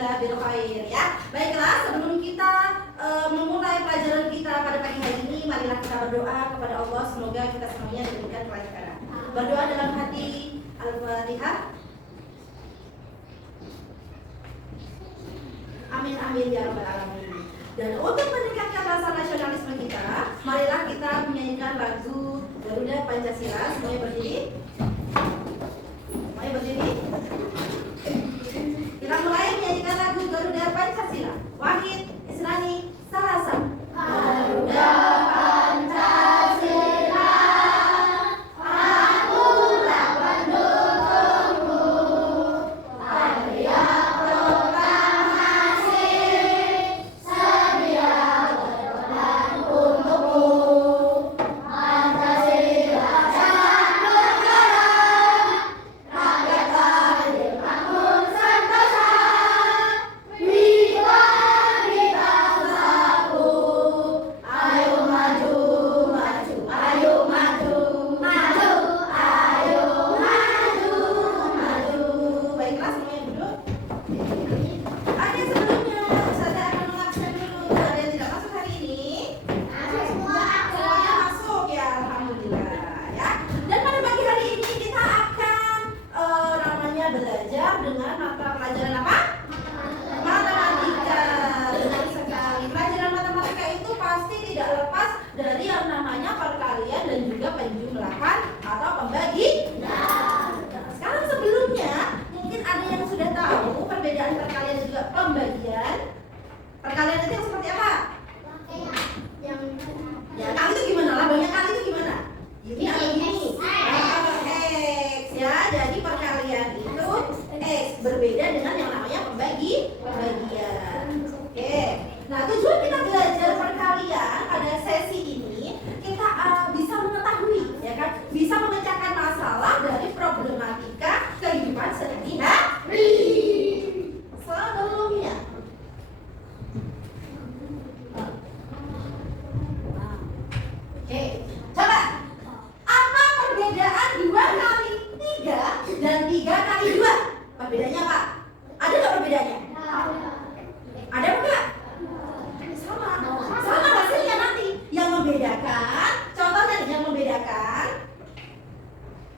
illa bil khair ya. Baiklah, sebelum kita memulai pelajaran kita pada pagi hari ini, marilah kita berdoa kepada Allah semoga kita semuanya diberikan kelancaran. Berdoa dalam hati. Al-Fatihah. Amin amin ya rabbal alamin. Dan untuk meningkatkan rasa nasionalisme kita, marilah kita menyanyikan lagu Garuda Pancasila. Semuanya berdiri. Semuanya berdiri. Kita mulai menyanyikan lagu Garuda Pancasila. Wahid, Israni, Sarasa. Garuda Pancasila, akulah pendukungmu. Teriak proklamasi, sedia berkorban untukmu. Pancasila jangan bergerak, rakyat hadir makmur sentosa. Kita bersatu, ayo maju, maju, ayo maju, maju, ayo maju, maju. Baiklah, semuanya duduk. Ada sebelumnya, saya akan mengabsen dulu. Ada yang tidak masuk hari ini? Semuanya masuk ya, alhamdulillah ya. Dan pada pagi hari ini kita akan namanya belajar dengan mata pelajaran apa? Matematika. Benar sekali. Pelajaran matematika itu pasti tidak lepas dari yang namanya perkalian dan juga penjumlahan atau pembagian. Nah, sekarang sebelumnya mungkin ada yang sudah tahu perbedaan perkalian dan juga pembagian. Perkalian itu yang seperti apa? Ya, kali itu gimana? Labangnya kali itu gimana? Ini atau gini? X ya. Jadi perkalian itu X berbeda dengan yang namanya pembagian. Oke. Nah, tujuan kita belajar perkalian pada sesi ini kita bisa mengetahui ya kan, bisa memecahkan masalah dari problematika kehidupan sehari-hari. Sebelumnya oke, coba apa perbedaan 2 kali 3 dan 3 kali 2? Perbedaannya apa? Ada nggak perbedaannya? Ada enggak? Sama hasilnya nanti. Yang membedakan, contohnya nih, yang membedakan,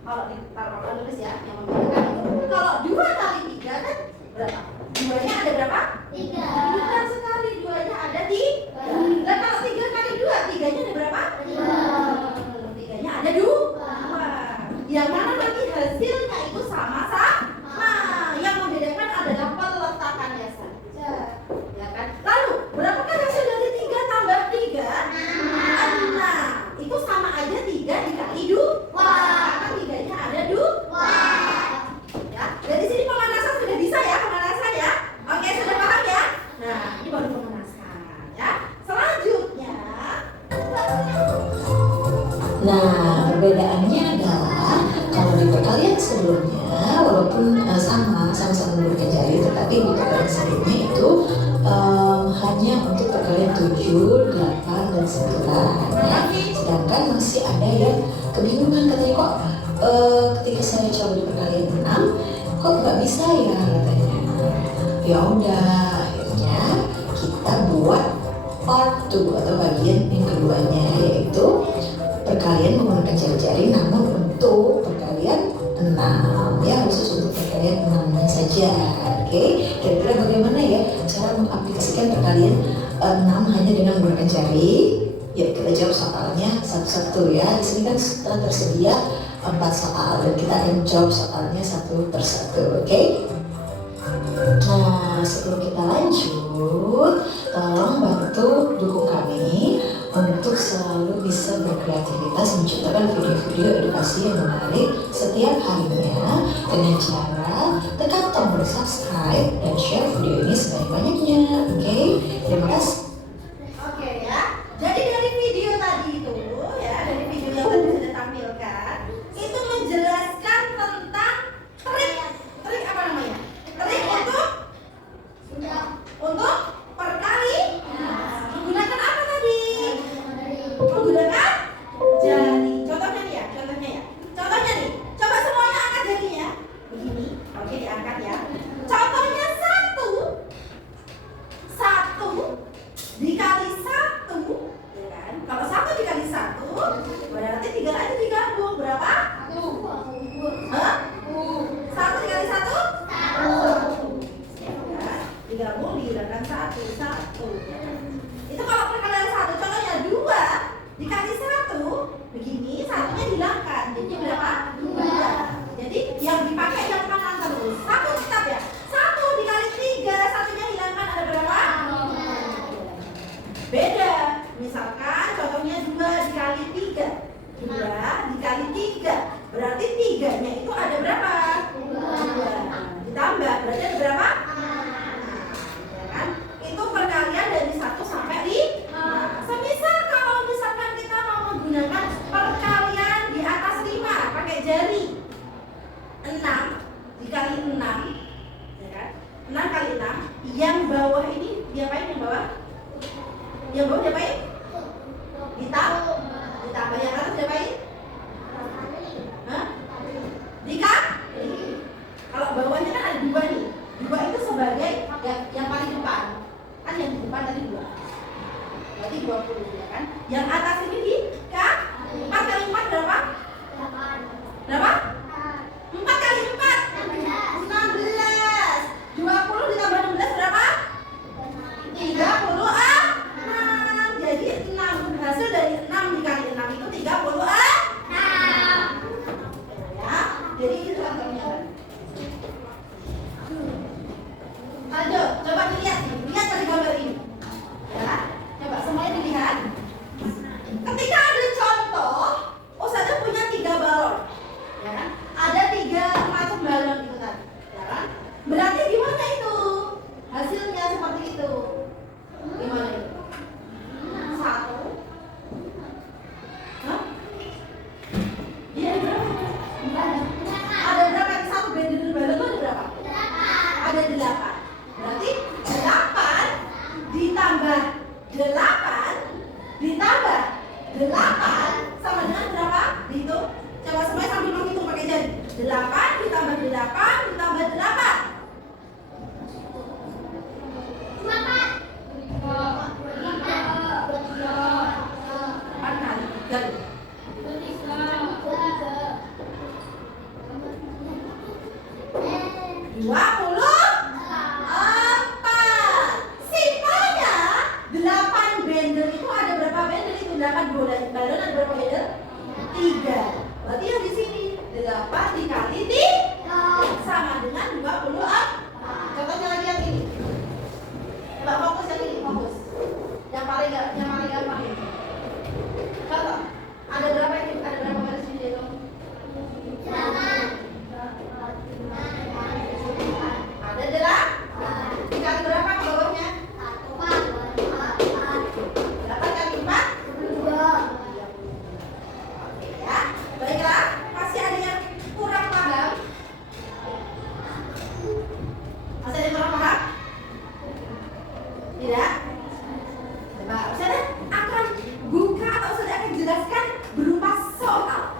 kalau ditaruh tulis ya, yang membedakan itu kalau 2 kali 3 kan berapa? 2-nya ada berapa? 3. Benar sekali, 2-nya ada 3. Dan kalau 3 kali 2, 3-nya ada berapa? 3-nya ada 2. Yang mana nanti hasilnya itu sama-sama. Yang membedakan adalah peletakannya saja. Ya kan? Lalu, berapakah hasil dari 3 tambah 3? 6. Itu sama aja 3 dikali 2. Karena 3-nya ada 2. Ya, dari sini pemanasan sudah bisa ya, pemanasan ya. Oke, sudah paham ya? Nah, ini baru pemanasan ya. Selanjutnya, Nah, perbedaannya adalah kalau di perkalian sebelumnya walaupun sama-sama menggunakan jari, tetapi di perkalian sebelumnya itu hanya untuk perkalian 7, 8, dan 9 ya. Sedangkan masih ada yang kebingungan katanya, kok ketika saya coba di perkalian 6 kok nggak bisa ya katanya. Ya udah, akhirnya kita buat part 2 atau bagian yang keduanya, yaitu perkalian menggunakan jari-jari namun untuk perkalian 6 ya, khusus untuk perkalian 6-nya saja. Oke, kira-kira bagaimana ya cara mengaplikasikan perkalian 6 hanya dengan menggunakan jari? Ya, kita jawab soalnya satu-satu ya. Di sini kan telah tersedia 4 soal dan kita akan jawab soalnya satu persatu. Oke? Nah, sebelum kita lanjut, tolong bantu dukung kami untuk selalu bisa berkreativitas menciptakan video-video edukasi yang menarik setiap harinya dengan cara tekan tombol subscribe dan share video ini sebanyak-banyaknya. Oke? Terima kasih. oke ya. Jadi dari video tadi itu ya, dari video yang tadi sudah tampilkan, itu menjelaskan tentang trik apa namanya? Trik untuk perkali. Menggunakan apa tadi? Menggunakan jari. Contohnya nih ya. Contohnya nih. Coba semuanya angkat jarinya. Begini. Oke, diangkat ya. Contohnya 30 dihilangkan 1. Itu kalau perkalian 1, contohnya 2 dikali 1 begini, satunya hilangkan. Jadi berapa? 2. Jadi yang dipakai yang kanan terus. 1 tetap ya. 1 dikali 3, satunya hilangkan, ada berapa? Beda. Misalkan contohnya 2 dikali 3. 2 dikali 3. Berarti 3-nya itu ada berapa? 2. Ditambah, berarti ada berapa? Ya kan? Itu perkalian dari 1 sampai 5. Semisal kalau misalkan kita mau menggunakan perkalian di atas 5 pakai jari. 6 dikali 6, ya kan? 6 kali 6. Yang bawah ini diapain yang bawah? Yang bawah diapain? Ditambah. Yang atas diapain? Hah? Dikali. Kalau bawahnya kan ada 2 nih. 2 itu sebagai yang paling depan. Kan yang di depan tadi 2. Berarti 20 ya kan? Yang atas ini dikali. 4 kali 4 berapa? Berapa? 4 kali 4 16. 20 ditambah 16 berapa? 36. Jadi 6. Hasil dari 6 dikali 6 itu 36. Ya. Jadi itu contohnya. Ayo, coba dilihat nih. Lihat dari gambar ini. Ya. Coba semuanya dilihat. Ketika ada contoh, Ustazah punya 3 balon. Ya kan? Ada 3 macam balon itu tadi. Ya kan? Berarti gimana itu? Hasilnya seperti itu. Gimana itu? 1. Hah? Iya, ada berapa? Ada berapa? 1 bendel balon itu ada berapa? Ada 8. Berarti 8 ditambah 8 ditambah 8 sama dengan berapa? Dihitung. Coba semuanya sambil menghitung pakai jari. 8 ditambah 8 ditambah 8. 4 kali 3. 24. Simpelnya 8 bendel itu ada berapa bendel itu? 8 balon ada berapa bendel? 3. Berarti yang di sini 8 dikali 3 sama dengan 24. Contohnya lagi yang ini. Coba fokus yang ini, fokus. Yang paling gampang ini. Contoh. Ada berapa ini? Ada berapa garis ini itu? 8. Ada 8. Dikali berapa ke bawahnya? 8 kali 4? 2. Oke ya. Baiklah, masih ada yang kurang paham? Masih ada yang kurang paham? Tidak? Coba Ustazah akan buka atau Ustazah akan jelaskan berupa soal.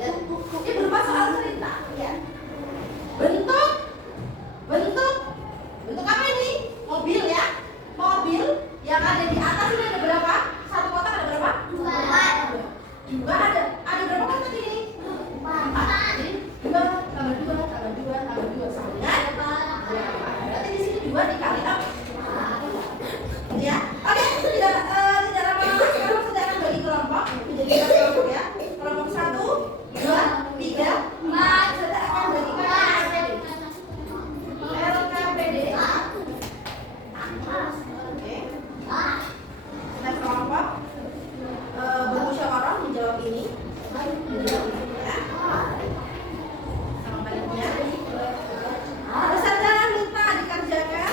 Lihat. Ini berupa soal cerita. Lihat. Bentuk apa ini? Mobil ya. Mobil yang ada di atas ini ada berapa? Satu kotak ada berapa? 2. Ada berapa kotak ini? 4. Jadi 2 tambah 2 tambah 2 tambah 2 sama dengan 8. Berarti di sini 2 dikali 4. Ya. Oke, tidak lama-lama sekarang kita akan bagi kelompok menjadi 2 kelompok ya. Kelompok 1, 2, 3, 4. Kita akan bagikan LKPD. Oke. Kita kelompok bermusyawarah menjawab ini. Ya. Sama baliknya. Ustazah minta dikerjakan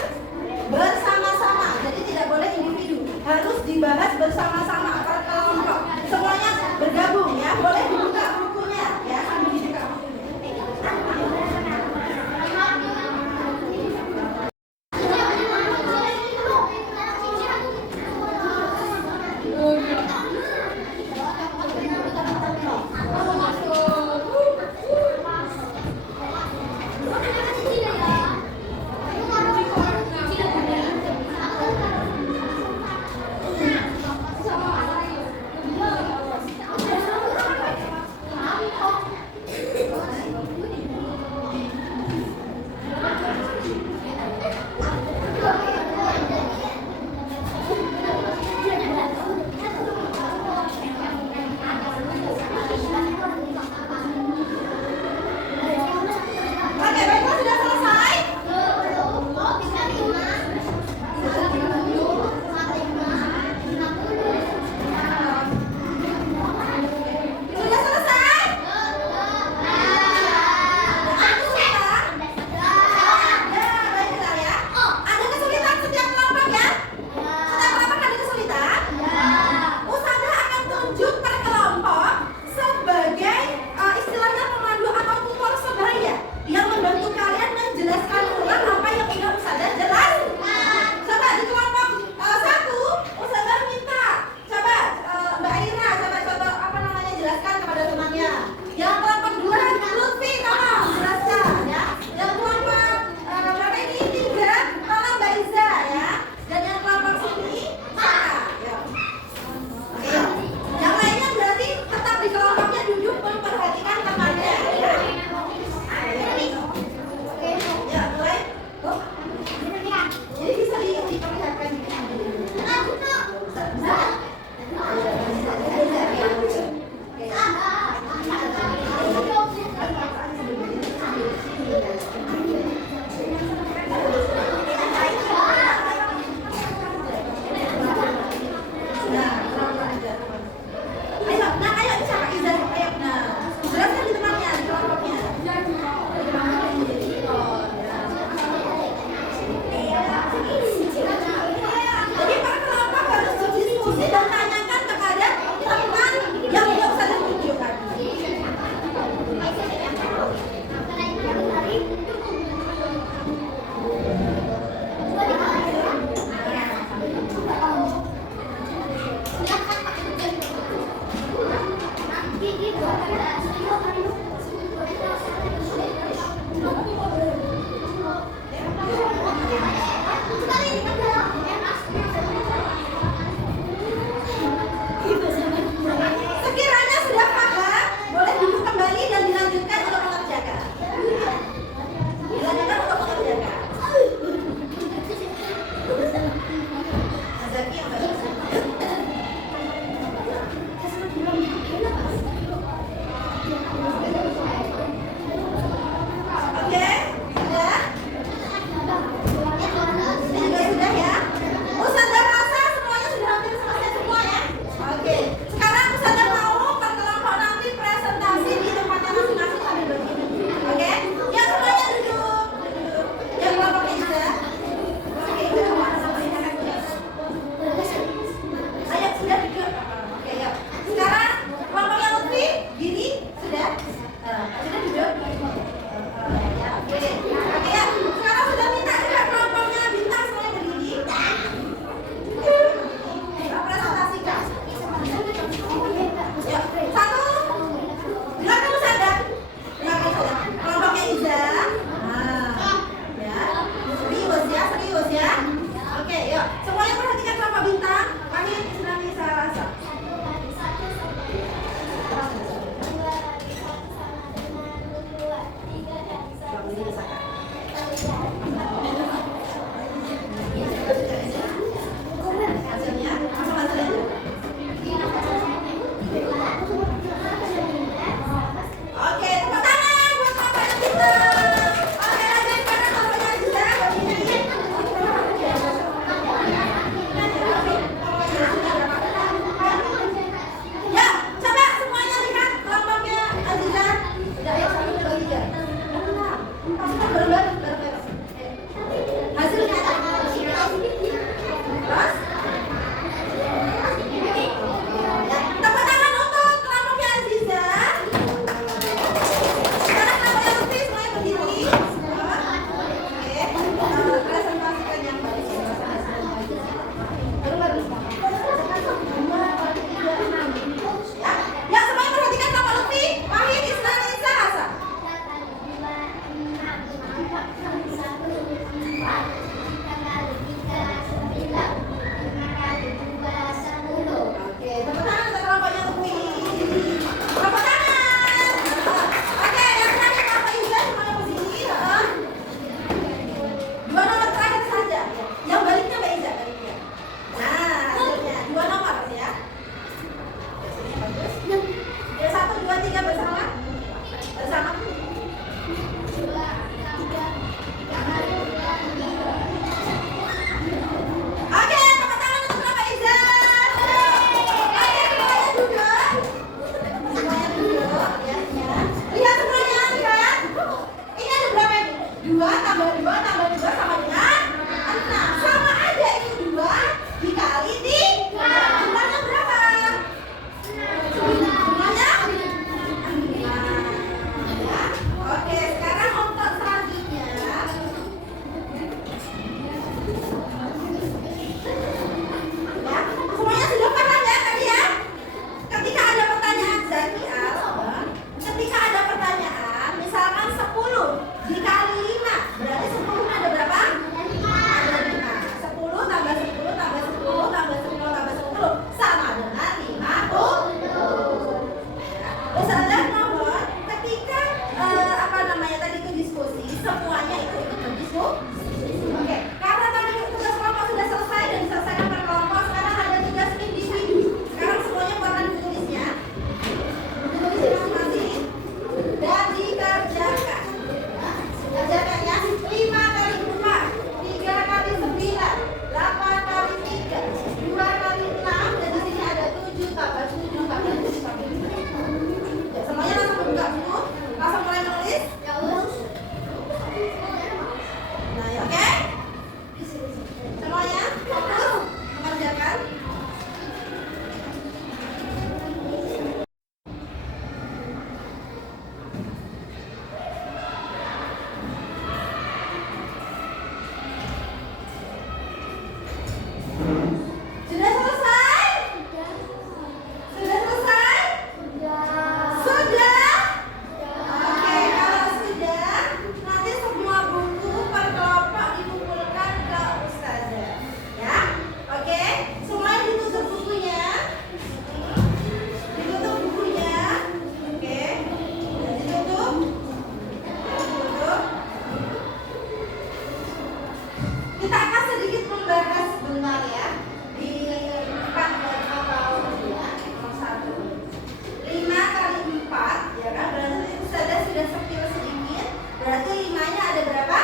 Berarti 5-nya ada berapa?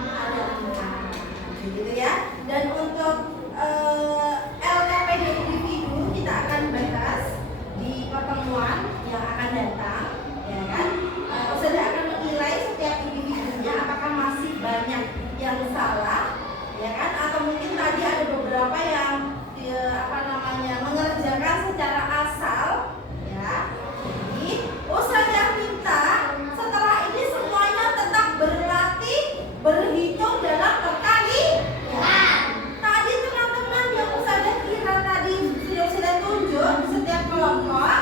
Ada 5. Gitu ya. Dan untuk LKPD individu kita akan bahas di pertemuan yang akan datang, ya kan? Saya akan menilai setiap individunya apakah masih banyak yang salah, ya kan? Atau mungkin tadi ada beberapa yang mengerjakan secara asal, ya. Jadi saya minta setelah ini semuanya tetap berlatih berhitung dalam perkalian. Tadi teman-teman yang Ustazah kira tadi sudah tunjuk di setiap kelompok,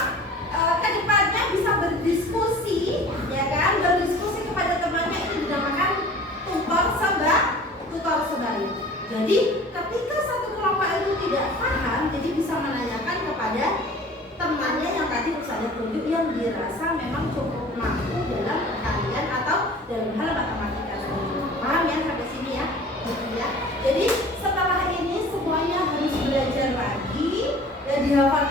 kedepannya bisa berdiskusi, ya kan? Berdiskusi kepada temannya, itu dinamakan tutor sebalik. Jadi ketika satu kelompok itu tidak paham, jadi bisa menanyakan kepada temannya yang tadi Ustazah tunjuk yang dirasa memang cukup mampu dalam perkalian atau dalam hal matematika saja. Paham ya sampai sini ya? Ya. Jadi setelah ini semuanya harus belajar lagi dan dihafal